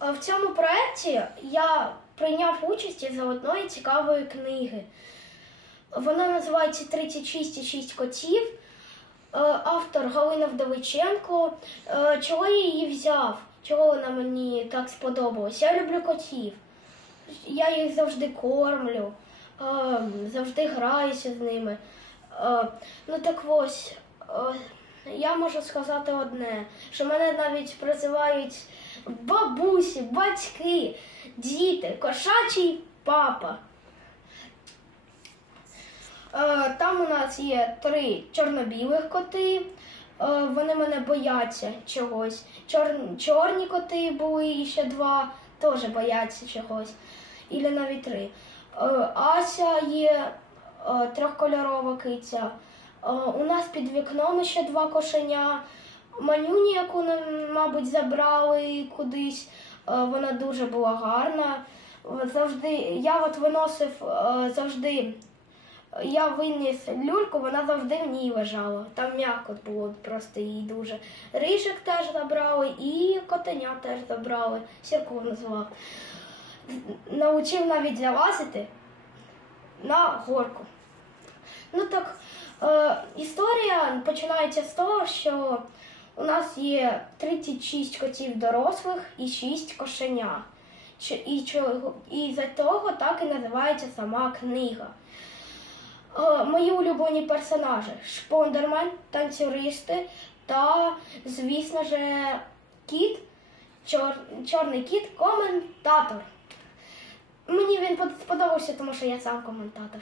В цьому проєкті я прийняв участь із одної цікавої книги. Вона називається «36,6 котів. Е, Автор Галина Вдовиченко. Е, Чого я її взяв? Чого вона мені так сподобалась? Я люблю котів. Я їх завжди кормлю, е, завжди граюся з ними. Ну так ось, я можу сказати одне, що мене навіть призивають бабусі, батьки, діти, кошачий папа. Е, Там у нас є три чорно-білих коти. Е, Вони мене бояться чогось. Чор... Чорні коти були і ще два, теж бояться чогось. Ілі навіть три. Е, Ася є трьохкольорова киця. У нас під вікном ще два кошеня. Манюні, яку мабуть, забрали кудись. е, Вона дуже була гарна. Завжди я от виносив е, завжди. Я виніс люльку, вона завжди в ній лежала. Там м'яко було просто їй дуже. Рижик теж забрали і котеня теж забрали. Сірку назвав. Научив навіть залазити на горку. Ну так, е, історія починається з того, що у нас є 36 котів дорослих і 6 кошеня. І, і за того так і називається сама книга. Е, Мої улюблені персонажі Шпондермен, танцюристи та, звісно ж, кіт, чор, чорний кіт, коментатор. Мені він сподобався, тому що я сам коментатор.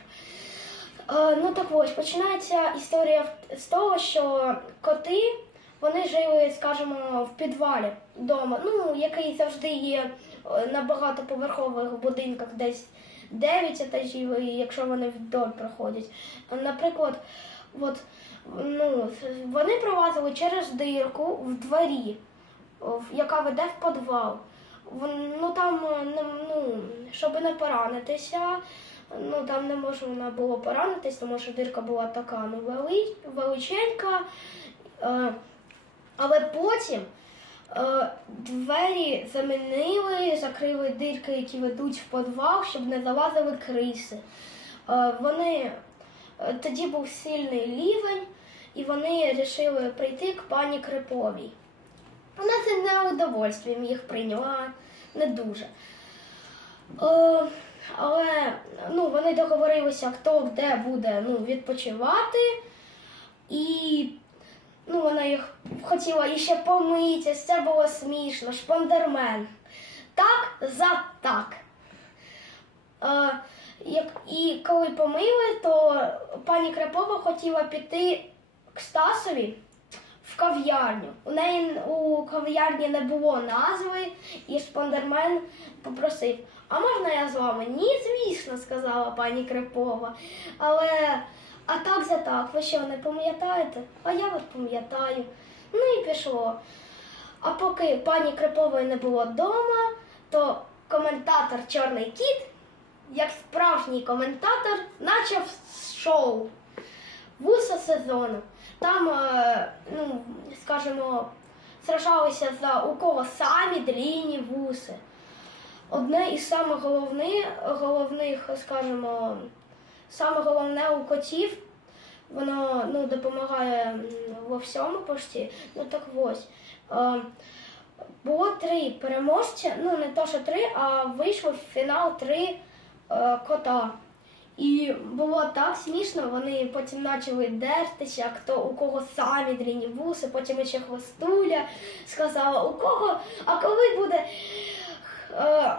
Е, ну так ось, починається історія з того, що коти вони жили, скажімо, в підвалі вдома, ну, який завжди є е, на багатоповерхових будинках, десь 9 етажів, якщо вони вдоль проходять. Наприклад, от, ну, вони пролазили через дирку в дворі, яка веде в підвал. Ну там, е, ну, щоб не поранитися, ну там не можна було поранитись, тому що дирка була така ну, вели, величенька. Але потім е, двері замінили, закрили дирки, які ведуть в підвал, щоб не залазили криси. Е, вони е, тоді був сильний лівень, і вони вирішили прийти к пані Криповій. Вона з неудовольствием їх прийняла не дуже. Е, але ну, вони договорилися, хто де буде ну, відпочивати. І ну, вона їх хотіла іще помитись, це було смішно, шпондермен. Так за так. Е, як, і коли помили, то пані Крапова хотіла піти к Стасові в кав'ярню. У неї у кав'ярні не було назви, і шпондермен попросив: А можна я з вами? Ні, звісно, сказала пані Крипова. Але а так за так, ви що не пам'ятаєте? А я от пам'ятаю. Ну і пішло. А поки пані Крипової не було вдома, то коментатор Чорний кіт, як справжній коментатор, почав шоу вуса сезону. Там, е, ну, скажімо, сражалися за у кого самі длінні вуси. Одне із самих головних, головних, скажімо, саме головне у котів, воно ну, допомагає во всьому почти. Ну так ось. Е, було три переможця, ну не то, що три, а вийшло в фінал три е, кота. І було так смішно, вони потім почали дертися, хто у кого самі длінні вуси, потім ще хвостуля сказала, у кого, а коли буде е,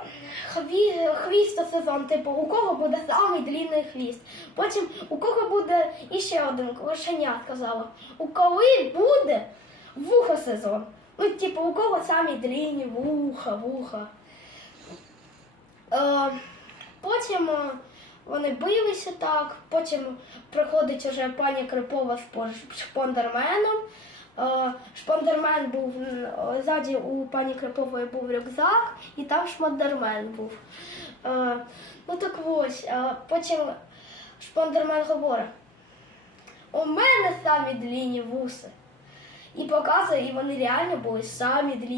хві, хвістосезон, типу, у кого буде самий длінний хвіст. Потім у кого буде іще один кошеня сказала, у коли буде вухосезон. Ну, типу, у кого самі длінні вуха, вуха. Е, потім е, вони билися так, потім приходить уже пані Крипова з шпондерменом. Е, Шпондермен був ззаді у пані Крапової був рюкзак, і там Шмандермен був. Е, Ну так ось, е, потім шпондермен говорить: у мене самі длінні вуси. І показує, і вони реально були самі длінні.